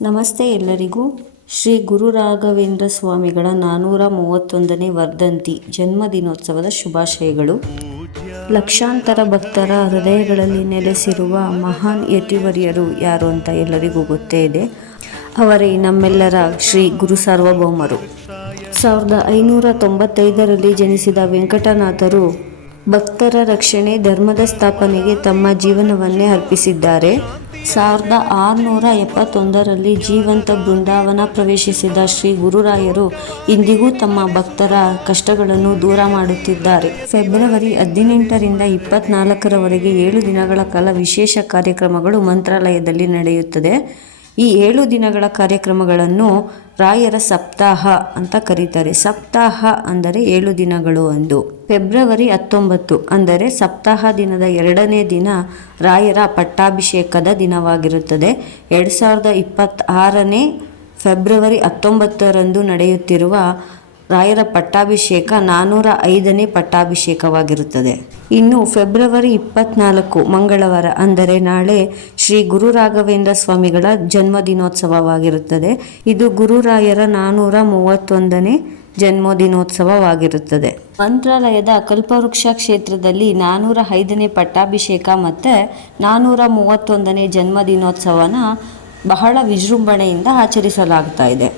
ನಮಸ್ತೆ ಎಲ್ಲರಿಗೂ. ಶ್ರೀ ಗುರು ರಾಘವೇಂದ್ರ ಸ್ವಾಮಿಗಳ 431ನೇ ವರ್ಧಂತಿ ಜನ್ಮದಿನೋತ್ಸವದ ಶುಭಾಶಯಗಳು. ಲಕ್ಷಾಂತರ ಭಕ್ತರ ಹೃದಯಗಳಲ್ಲಿ ನೆಲೆಸಿರುವ ಮಹಾನ್ ಯತಿವರ್ಯರು ಯಾರು ಅಂತ ಎಲ್ಲರಿಗೂ ಗೊತ್ತೇ ಇದೆ. ಅವರೇ ನಮ್ಮೆಲ್ಲರ ಶ್ರೀ ಗುರು ಸಾರ್ವಭೌಮರು. 1595ರಲ್ಲಿ ಜನಿಸಿದ ವೆಂಕಟನಾಥರು ಭಕ್ತರ ರಕ್ಷಣೆ, ಧರ್ಮದ ಸ್ಥಾಪನೆಗೆ ತಮ್ಮ ಜೀವನವನ್ನೇ ಅರ್ಪಿಸಿದ್ದಾರೆ. 1671ರಲ್ಲಿ ಜೀವಂತ ಬೃಂದಾವನ ಪ್ರವೇಶಿಸಿದ ಶ್ರೀ ಗುರುರಾಯರು ಇಂದಿಗೂ ತಮ್ಮ ಭಕ್ತರ ಕಷ್ಟಗಳನ್ನು ದೂರ ಮಾಡುತ್ತಿದ್ದಾರೆ. ಫೆಬ್ರವರಿ 18ರಿಂದ 24ರವರೆಗೆ 7 ದಿನಗಳ ಕಾಲ ವಿಶೇಷ ಕಾರ್ಯಕ್ರಮಗಳು ಮಂತ್ರಾಲಯದಲ್ಲಿ ನಡೆಯುತ್ತದೆ. ಈ 7 ದಿನಗಳ ಕಾರ್ಯಕ್ರಮಗಳನ್ನು ರಾಯರ ಸಪ್ತಾಹ ಅಂತ ಕರೀತಾರೆ. ಸಪ್ತಾಹ ಅಂದರೆ 7 ದಿನಗಳು ಎಂದು. ಫೆಬ್ರವರಿ 19 ಅಂದರೆ ಸಪ್ತಾಹ ದಿನದ 2ನೇ ದಿನ ರಾಯರ ಪಟ್ಟಾಭಿಷೇಕದ ದಿನವಾಗಿರುತ್ತದೆ. 2026ನೇ ಫೆಬ್ರವರಿ 19ರಂದು ನಡೆಯುತ್ತಿರುವ ರಾಯರ ಪಟ್ಟಾಭಿಷೇಕ 405ನೇ ಪಟ್ಟಾಭಿಷೇಕವಾಗಿರುತ್ತದೆ. ಇನ್ನು ಫೆಬ್ರವರಿ 24 ಮಂಗಳವಾರ ಅಂದರೆ ನಾಳೆ ಶ್ರೀ ಗುರು ರಾಘವೇಂದ್ರ ಸ್ವಾಮಿಗಳ ಜನ್ಮದಿನೋತ್ಸವವಾಗಿರುತ್ತದೆ. ಇದು ಗುರುರಾಯರ 431ನೇ ಜನ್ಮದಿನೋತ್ಸವವಾಗಿರುತ್ತದೆ. ಮಂತ್ರಾಲಯದ ಕಲ್ಪವೃಕ್ಷ ಕ್ಷೇತ್ರದಲ್ಲಿ 405ನೇ ಪಟ್ಟಾಭಿಷೇಕ ಮತ್ತು 431ನೇ ಜನ್ಮದಿನೋತ್ಸವನ ಬಹಳ ವಿಜೃಂಭಣೆಯಿಂದ ಆಚರಿಸಲಾಗ್ತಾ ಇದೆ.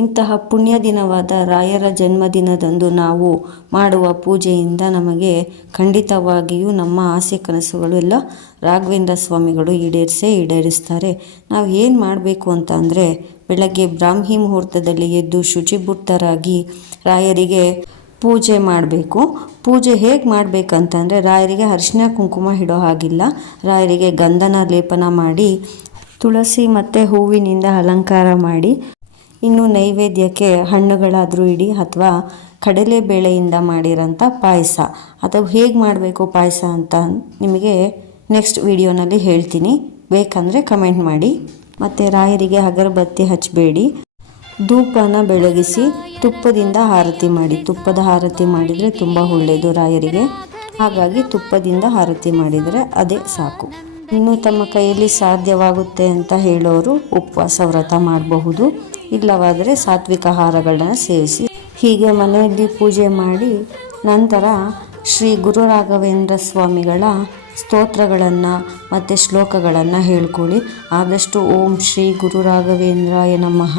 ಇಂತಹ ಪುಣ್ಯ ದಿನವಾದ ರಾಯರ ಜನ್ಮದಿನದಂದು ನಾವು ಮಾಡುವ ಪೂಜೆಯಿಂದ ನಮಗೆ ಖಂಡಿತವಾಗಿಯೂ ನಮ್ಮ ಆಸೆ ಕನಸುಗಳು ಎಲ್ಲ ರಾಘವೇಂದ್ರ ಸ್ವಾಮಿಗಳು ಈಡೇರಿಸ್ತಾರೆ. ನಾವು ಏನು ಮಾಡಬೇಕು ಅಂತ ಅಂದರೆ ಬೆಳಗ್ಗೆ ಬ್ರಾಹ್ಮಿ ಮುಹೂರ್ತದಲ್ಲಿ ಎದ್ದು ಶುಚಿಭೂತರಾಗಿ ರಾಯರಿಗೆ ಪೂಜೆ ಮಾಡಬೇಕು. ಪೂಜೆ ಹೇಗೆ ಮಾಡಬೇಕಂತಂದರೆ ರಾಯರಿಗೆ ಅರಿಶಿನ ಕುಂಕುಮ ಇಡೋ ಹಾಗಿಲ್ಲ. ರಾಯರಿಗೆ ಗಂಧನ ಲೇಪನ ಮಾಡಿ ತುಳಸಿ ಮತ್ತು ಹೂವಿನಿಂದ ಅಲಂಕಾರ ಮಾಡಿ, ಇನ್ನು ನೈವೇದ್ಯಕ್ಕೆ ಹಣ್ಣುಗಳಾದರೂ ಇಡಿ ಅಥವಾ ಕಡಲೆಬೇಳೆಯಿಂದ ಮಾಡಿರೋಂಥ ಪಾಯಸ. ಅದು ಹೇಗೆ ಮಾಡಬೇಕು ಪಾಯಸ ಅಂತ ನಿಮಗೆ ನೆಕ್ಸ್ಟ್ ವಿಡಿಯೋನಲ್ಲಿ ಹೇಳ್ತೀನಿ. ಬೇಕಂದರೆ ಕಮೆಂಟ್ ಮಾಡಿ. ಮತ್ತು ರಾಯರಿಗೆ ಅಗರಬತ್ತಿ ಹಚ್ಚಬೇಡಿ. ಧೂಪನ ಬೆಳಗಿಸಿ ತುಪ್ಪದಿಂದ ಆರತಿ ಮಾಡಿ. ತುಪ್ಪದ ಆರತಿ ಮಾಡಿದರೆ ತುಂಬ ಒಳ್ಳೆಯದು ರಾಯರಿಗೆ. ಹಾಗಾಗಿ ತುಪ್ಪದಿಂದ ಆರತಿ ಮಾಡಿದರೆ ಅದೇ ಸಾಕು. ಇನ್ನು ತಮ್ಮ ಕೈಯಲ್ಲಿ ಸಾಧ್ಯವಾಗುತ್ತೆ ಅಂತ ಹೇಳೋರು ಉಪವಾಸ ವ್ರತ ಮಾಡಬಹುದು. ಇಲ್ಲವಾದರೆ ಸಾತ್ವಿಕ ಆಹಾರಗಳನ್ನ ಸೇವಿಸಿ. ಹೀಗೆ ಮನೆಯಲ್ಲಿ ಪೂಜೆ ಮಾಡಿ ನಂತರ ಶ್ರೀ ಗುರು ರಾಘವೇಂದ್ರ ಸ್ವಾಮಿಗಳ ಸ್ತೋತ್ರಗಳನ್ನು ಮತ್ತು ಶ್ಲೋಕಗಳನ್ನು ಹೇಳ್ಕೊಳ್ಳಿ. ಆದಷ್ಟು ಓಂ ಶ್ರೀ ಗುರು ರಾಘವೇಂದ್ರಾಯ ನಮಃ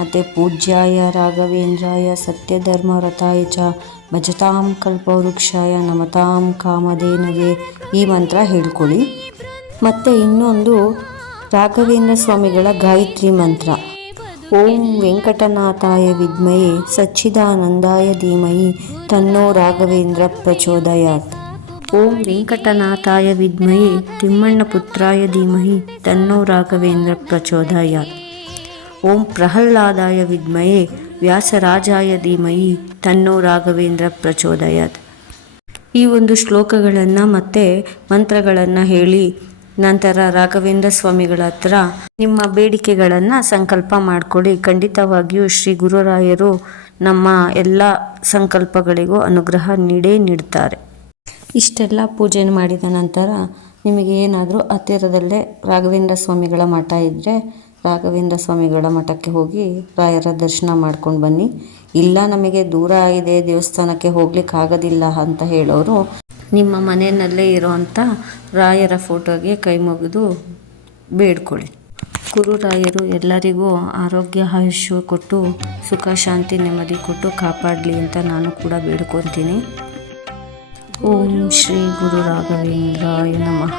ಮತ್ತು ಪೂಜ್ಯಾಯ ರಾಘವೇಂದ್ರಾಯ ಸತ್ಯಧರ್ಮರತಾಯ ಚ ಭಜತಾಂ ಕಲ್ಪವೃಕ್ಷಾಯ ನಮತಾಂ ಕಾಮಧೇನವೇ ಈ ಮಂತ್ರ ಹೇಳ್ಕೊಳ್ಳಿ. ಮತ್ತು ಇನ್ನೊಂದು ರಾಘವೇಂದ್ರ ಸ್ವಾಮಿಗಳ ಗಾಯತ್ರಿ ಮಂತ್ರ. ಓಂ ವೆಂಕಟನಾಥಾಯ ವಿದ್ಮಹೇ ಸಚ್ಚಿದಾನಂದಾಯ ಧೀಮಹಿ ತನ್ನೋ ರಾಘವೇಂದ್ರ ಪ್ರಚೋದಯಾತ್. ಓಂ ವೆಂಕಟನಾಥಾಯ ವಿದ್ಮಹೇ ತಿಮ್ಮಣ್ಣಪುತ್ರಾಯ ಧೀಮಹಿ ತನ್ನೋ ರಾಘವೇಂದ್ರ ಪ್ರಚೋದಯಾತ್. ಓಂ ಪ್ರಹ್ಲಾದಾಯ ವಿದ್ಮಹೇ ವ್ಯಾಸರಾಜಾಯ ಧೀಮಹಿ ತನ್ನೋ ರಾಘವೇಂದ್ರ ಪ್ರಚೋದಯಾತ್. ಈ ಒಂದು ಶ್ಲೋಕಗಳನ್ನು ಮತ್ತು ಮಂತ್ರಗಳನ್ನು ಹೇಳಿ ನಂತರ ರಾಘವೇಂದ್ರ ಸ್ವಾಮಿಗಳ ಹತ್ರ ನಿಮ್ಮ ಬೇಡಿಕೆಗಳನ್ನು ಸಂಕಲ್ಪ ಮಾಡಿಕೊಳ್ಳಿ. ಖಂಡಿತವಾಗಿಯೂ ಶ್ರೀ ಗುರುರಾಯರು ನಮ್ಮ ಎಲ್ಲ ಸಂಕಲ್ಪಗಳಿಗೂ ಅನುಗ್ರಹ ನೀಡ್ತಾರೆ. ಇಷ್ಟೆಲ್ಲ ಪೂಜೆ ಮಾಡಿದ ನಂತರ ನಿಮಗೆ ಏನಾದರೂ ಹತ್ತಿರದಲ್ಲೇ ರಾಘವೇಂದ್ರ ಸ್ವಾಮಿಗಳ ಮಠ ಇದ್ದರೆ ರಾಘವೇಂದ್ರ ಸ್ವಾಮಿಗಳ ಮಠಕ್ಕೆ ಹೋಗಿ ರಾಯರ ದರ್ಶನ ಮಾಡ್ಕೊಂಡು ಬನ್ನಿ. ಇಲ್ಲ ನಮಗೆ ದೂರ ಇದೆ, ದೇವಸ್ಥಾನಕ್ಕೆ ಹೋಗ್ಲಿಕ್ಕಾಗೋದಿಲ್ಲ ಅಂತ ಹೇಳೋರು ನಿಮ್ಮ ಮನೆಯಲ್ಲೇ ಇರೋವಂಥ ರಾಯರ ಫೋಟೋಗೆ ಕೈ ಮುಗಿದು ಬೇಡ್ಕೊಳ್ಳಿ. ಗುರುರಾಯರು ಎಲ್ಲರಿಗೂ ಆರೋಗ್ಯ ಆಯುಷ್ಯ ಕೊಟ್ಟು ಸುಖ ಶಾಂತಿ ನೆಮ್ಮದಿ ಕೊಟ್ಟು ಕಾಪಾಡಲಿ ಅಂತ ನಾನು ಕೂಡ ಬೇಡ್ಕೊತೀನಿ. ಓಂ ಶ್ರೀ ಗುರು ರಾಘವೇಂದ್ರಾಯ ನಮಃ.